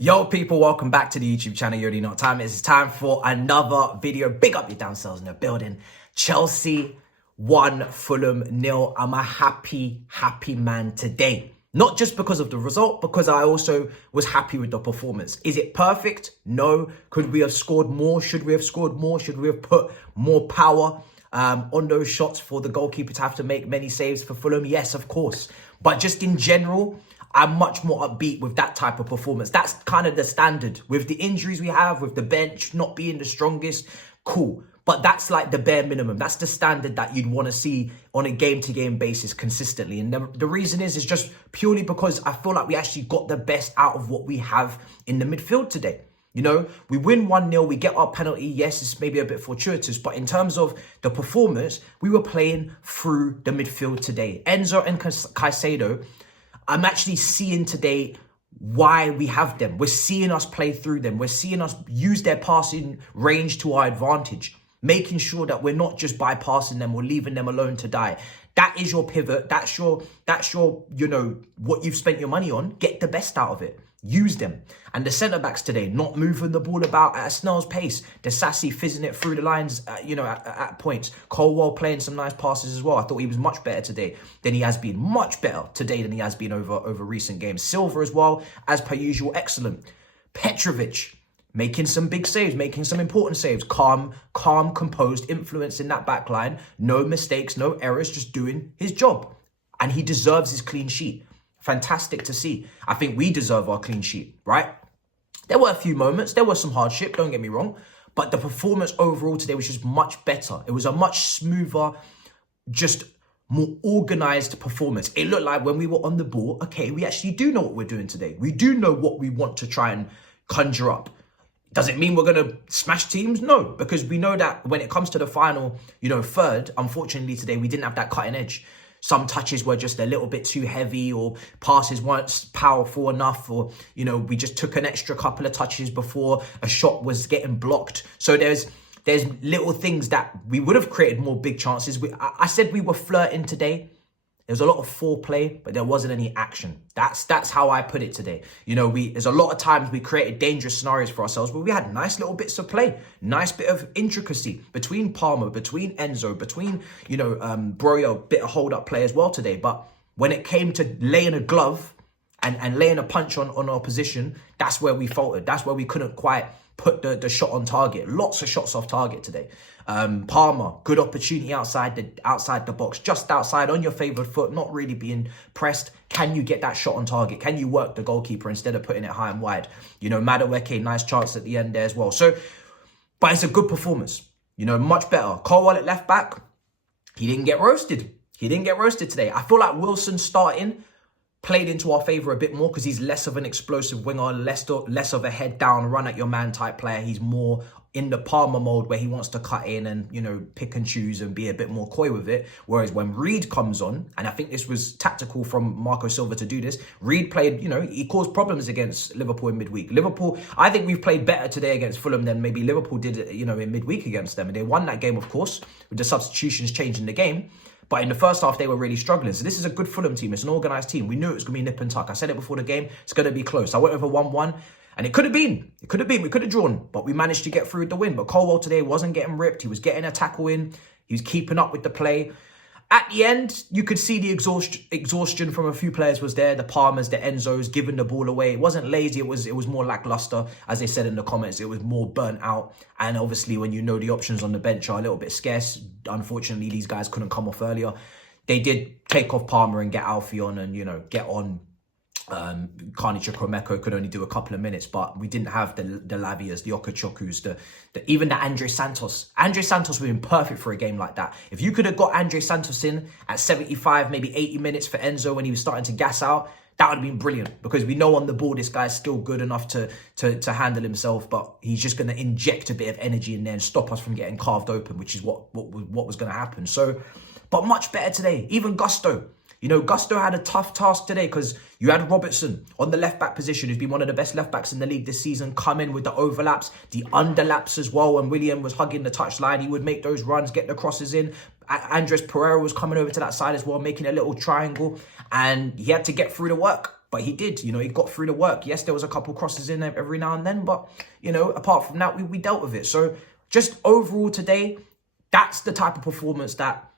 Yo people, welcome back to the YouTube channel. You already know what time it is. It's time for another video. Big up your downsells in the building. Chelsea 1, Fulham 0. I'm a happy man today. Not just because of the result, because I also was happy with the performance. Is it perfect? No. Could we have scored more? Should we have scored more? Should we have put more power on those shots for the goalkeeper to have to make many saves for Fulham? Yes, of course. But just in general, I'm much more upbeat with that type of performance. That's kind of the standard. With the injuries we have, with the bench not being the strongest, cool. But that's like the bare minimum. That's the standard that you'd want to see on a game-to-game basis consistently. And the reason is just purely because I feel like we actually got the best out of what we have in the midfield today. You know, we win 1-0, we get our penalty. Yes, it's maybe a bit fortuitous, but in terms of the performance, we were playing through the midfield today. Enzo and Caicedo, I'm actually seeing today why we have them. We're seeing us play through them. We're seeing us use their passing range to our advantage, making sure that we're not just bypassing them or leaving them alone to die. That is your pivot. That's your, you know, what you've spent your money on. Get the best out of it. Use them. And the centre-backs today, not moving the ball about at a snail's pace. The Sassy fizzing it through the lines, at points. Colwell playing some nice passes as well. I thought he was much better today than he has been. Much better today than he has been over recent games. Silva as well, as per usual, excellent. Petrovic, making some big saves, making some important saves. Calm, composed, influence in that back line. No mistakes, no errors, just doing his job. And he deserves his clean sheet. Fantastic to see. I think we deserve our clean sheet, right? There were a few moments. There was some hardship, don't get me wrong. But the performance overall today was just much better. It was a much smoother, just more organised performance. It looked like when we were on the ball, okay, we actually do know what we're doing today. We do know what we want to try and conjure up. Does it mean we're going to smash teams? No, because we know that when it comes to the final, third, unfortunately today, we didn't have that cutting edge. Some touches were just a little bit too heavy, or passes weren't powerful enough, or, we just took an extra couple of touches before a shot was getting blocked. So there's little things that we would have created more big chances. I said we were flirting today. There was a lot of foreplay, but there wasn't any action. That's how I put it today. There's a lot of times we created dangerous scenarios for ourselves, but we had nice little bits of play, nice bit of intricacy between Palmer, between Enzo, between, Broyo, bit of hold-up play as well today. But when it came to laying a glove and laying a punch on our position, that's where we faltered. That's where we couldn't quite put the shot on target. Lots of shots off target today. Palmer, good opportunity outside the box, just outside on your favoured foot, not really being pressed. Can you get that shot on target? Can you work the goalkeeper instead of putting it high and wide? Madueke, nice chance at the end there as well. So, but it's a good performance. Much better. Colwell at left back, he didn't get roasted. He didn't get roasted today. I feel like Wilson starting played into our favour a bit more because he's less of an explosive winger, less of a head down, run at your man type player. He's more in the Palmer mode where he wants to cut in and, pick and choose and be a bit more coy with it. Whereas when Reed comes on, and I think this was tactical from Marco Silva to do this, Reed played, he caused problems against Liverpool in midweek. Liverpool, I think we've played better today against Fulham than maybe Liverpool did, in midweek against them. And they won that game, of course, with the substitutions changing the game. But in the first half, they were really struggling. So this is a good Fulham team. It's an organised team. We knew it was going to be nip and tuck. I said it before the game. It's going to be close. I went over 1-1. And it could have been. We could have drawn. But we managed to get through the win. But Colwell today wasn't getting ripped. He was getting a tackle in. He was keeping up with the play. At the end, you could see the exhaustion from a few players was there. The Palmers, the Enzos, giving the ball away. It wasn't lazy. It was more lackluster. As they said in the comments, it was more burnt out. And obviously, when the options on the bench are a little bit scarce, unfortunately, these guys couldn't come off earlier. They did take off Palmer and get Alfie on and, get on. Carney Chukwuemeka could only do a couple of minutes, but we didn't have the Lavias, the Okachokus, even the Andre Santos. Andre Santos would have been perfect for a game like that. If you could have got Andre Santos in at 75, maybe 80 minutes for Enzo when he was starting to gas out, that would have been brilliant, because we know on the ball this guy's still good enough to handle himself, but he's just going to inject a bit of energy in there and stop us from getting carved open, which is what was going to happen. So, but much better today. Even Gusto. Gusto had a tough task today because you had Robertson on the left-back position, who's been one of the best left-backs in the league this season, come in with the overlaps, the underlaps as well. When William was hugging the touchline, he would make those runs, get the crosses in. Andres Pereira was coming over to that side as well, making a little triangle, and he had to get through the work. But he did, you know, he got through the work. Yes, there was a couple crosses in there every now and then, but, you know, apart from that, we dealt with it. So just overall today, that's the type of performance that,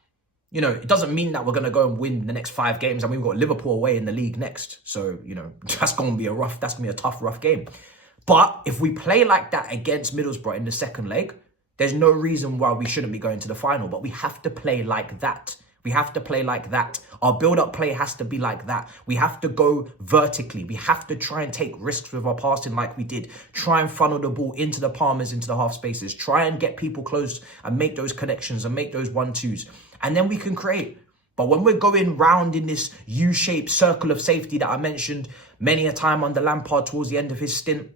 you know, it doesn't mean that we're going to go and win the next 5 games. I mean, we've got Liverpool away in the league next. So, you know, that's going to be a tough, rough game. But if we play like that against Middlesbrough in the second leg, there's no reason why we shouldn't be going to the final. But we have to play like that. We have to play like that. Our build-up play has to be like that. We have to go vertically. We have to try and take risks with our passing like we did. Try and funnel the ball into the Palmers, into the half spaces. Try and get people close and make those connections and make those 1-2s. And then we can create. But when we're going round in this U-shaped circle of safety that I mentioned many a time under Lampard towards the end of his stint,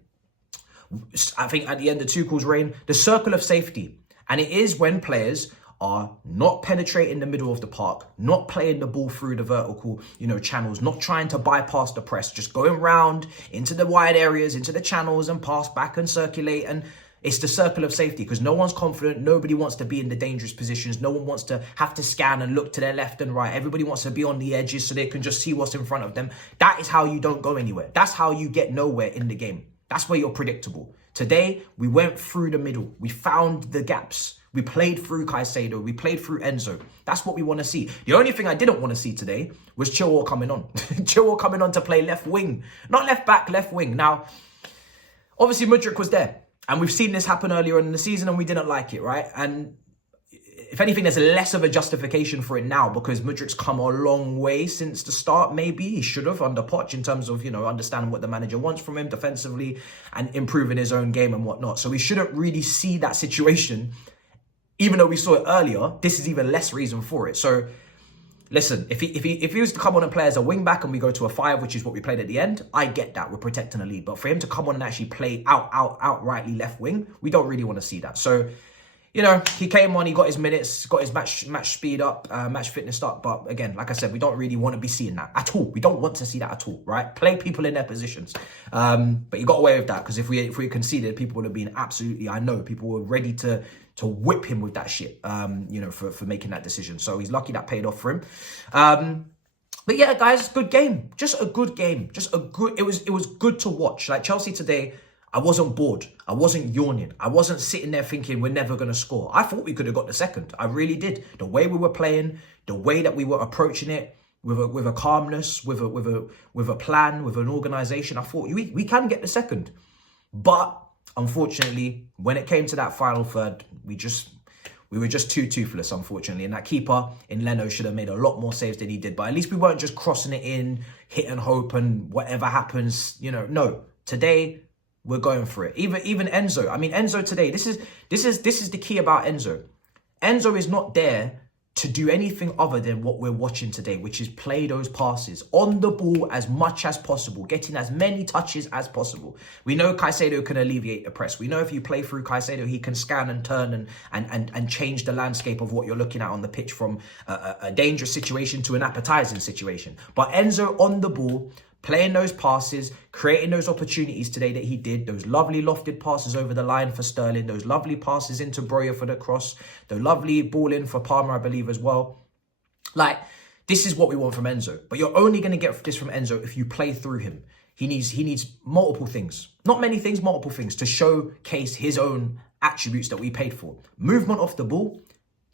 I think at the end of Tuchel's reign, the circle of safety. And it is when players are not penetrating the middle of the park, not playing the ball through the vertical, you know, channels, not trying to bypass the press, just going round into the wide areas, into the channels and pass back and circulate. And it's the circle of safety because no one's confident. Nobody wants to be in the dangerous positions. No one wants to have to scan and look to their left and right. Everybody wants to be on the edges so they can just see what's in front of them. That is how you don't go anywhere. That's how you get nowhere in the game. That's where you're predictable. Today, we went through the middle. We found the gaps. We played through Caicedo. We played through Enzo. That's what we want to see. The only thing I didn't want to see today was Chilwell coming on. Chilwell coming on to play left wing. Not left back, left wing. Now, obviously, Mudryk was there. And we've seen this happen earlier in the season and we didn't like it, right? And if anything, there's less of a justification for it now because Mudryk's come a long way since the start. Maybe he should have under Poch in terms of, you know, understanding what the manager wants from him defensively and improving his own game and whatnot. So we shouldn't really see that situation. Even though we saw it earlier, this is even less reason for it. So listen, if he was to come on and play as a wing back and we go to a 5, which is what we played at the end, I get that. We're protecting the lead. But for him to come on and actually play outrightly left wing, we don't really want to see that. So, you know, he came on, he got his minutes, got his match speed up, match fitness up. But again, like I said, we don't really want to be seeing that at all. We don't want to see that at all, right? Play people in their positions. But you got away with that because if we conceded, people would have been absolutely, I know, people were ready to whip him with that shit, you know, for making that decision. So he's lucky that paid off for him. But yeah, guys, good game. Just a good game. It was good to watch. Like Chelsea today, I wasn't bored. I wasn't yawning. I wasn't sitting there thinking we're never going to score. I thought we could have got the second. I really did. The way we were playing, the way that we were approaching it with a calmness, with a plan, with an organisation, I thought we can get the second. But unfortunately, when it came to that final third, we were just too toothless, unfortunately. And that keeper in Leno should have made a lot more saves than he did. But at least we weren't just crossing it in, hit and hope, and whatever happens, you know. No, today we're going for it. Even Enzo. I mean, Enzo today. This is the key about Enzo. Enzo is not there to do anything other than what we're watching today, which is play those passes on the ball as much as possible, getting as many touches as possible. We know Caicedo can alleviate the press. We know if you play through Caicedo, he can scan and turn and change the landscape of what you're looking at on the pitch from a dangerous situation to an appetizing situation. But Enzo on the ball, playing those passes, creating those opportunities today that he did, those lovely lofted passes over the line for Sterling, those lovely passes into Broja for the cross, the lovely ball in for Palmer, I believe, as well. Like, this is what we want from Enzo. But you're only going to get this from Enzo if you play through him. He needs multiple things. Not many things, multiple things to showcase his own attributes that we paid for. Movement off the ball,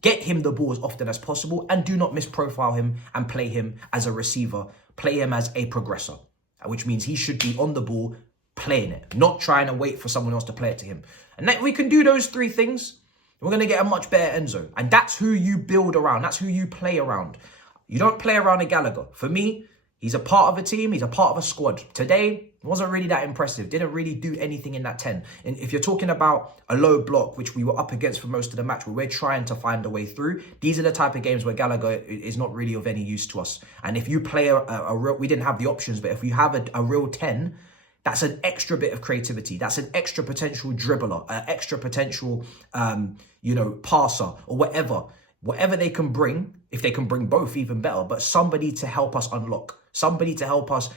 get him the ball as often as possible, and do not misprofile him and play him as a receiver. Play him as a progressor, which means he should be on the ball playing it, not trying to wait for someone else to play it to him. And if we can do those 3 things, we're going to get a much better Enzo. And that's who you build around. That's who you play around. You don't play around a Gallagher. For me, he's a part of a team. He's a part of a squad. Today, wasn't really that impressive. Didn't really do anything in that 10. And if you're talking about a low block, which we were up against for most of the match, where we're trying to find a way through, these are the type of games where Gallagher is not really of any use to us. And if you play a real, we didn't have the options, but if you have a real 10, that's an extra bit of creativity. That's an extra potential dribbler, an extra potential, passer or whatever. Whatever they can bring, if they can bring both, even better. But somebody to help us unlock, somebody to help us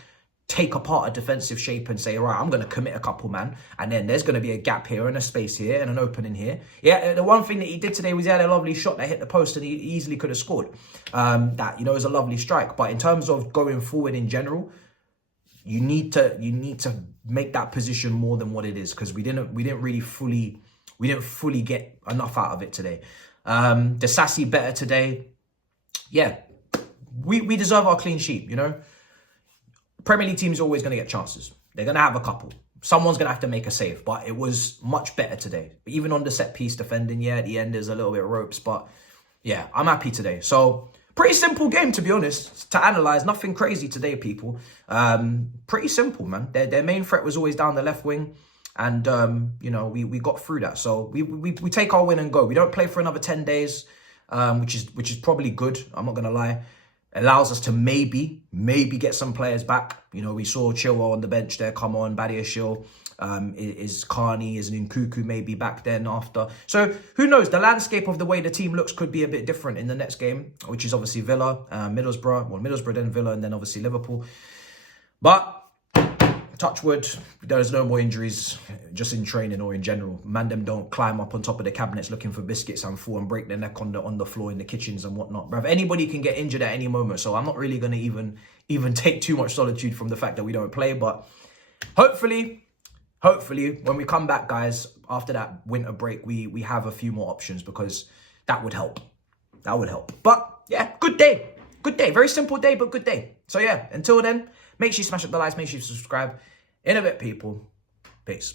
take apart a defensive shape and say, right, I'm going to commit a couple, man. And then there's going to be a gap here and a space here and an opening here. Yeah, the one thing that he did today was he had a lovely shot that hit the post and he easily could have scored. That, was a lovely strike. But in terms of going forward in general, you need to make that position more than what it is, because we didn't fully get enough out of it today. The Sassy better today. Yeah, we deserve our clean sheet, you know. Premier League teams are always going to get chances. They're going to have a couple. Someone's going to have to make a save, but it was much better today. Even on the set piece defending, yeah, at the end there's a little bit of ropes, but yeah, I'm happy today. So pretty simple game, to be honest, to analyze. Nothing crazy today, people. Pretty simple, man. Their main threat was always down the left wing, and you know, we got through that. So we take our win and go. We don't play for another 10 days, which is probably good. I'm not gonna lie. Allows us to maybe get some players back. You know, we saw Chilwell on the bench there come on, Badiashile, is Carney, is Nkunku maybe back then after. So who knows? The landscape of the way the team looks could be a bit different in the next game, which is obviously Villa, Middlesbrough, then Villa, and then obviously Liverpool. But touch wood, there's no more injuries just in training or in general. Man, them don't climb up on top of the cabinets looking for biscuits and fall and break their neck on the floor in the kitchens and whatnot. Bruv, anybody can get injured at any moment, so I'm not really going to even take too much solitude from the fact that we don't play. But hopefully, when we come back, guys, after that winter break, we have a few more options, because that would help. That would help. But yeah, good day. Good day. Very simple day, but good day. So yeah, until then, make sure you smash up the likes, make sure you subscribe. In a bit, people. Peace.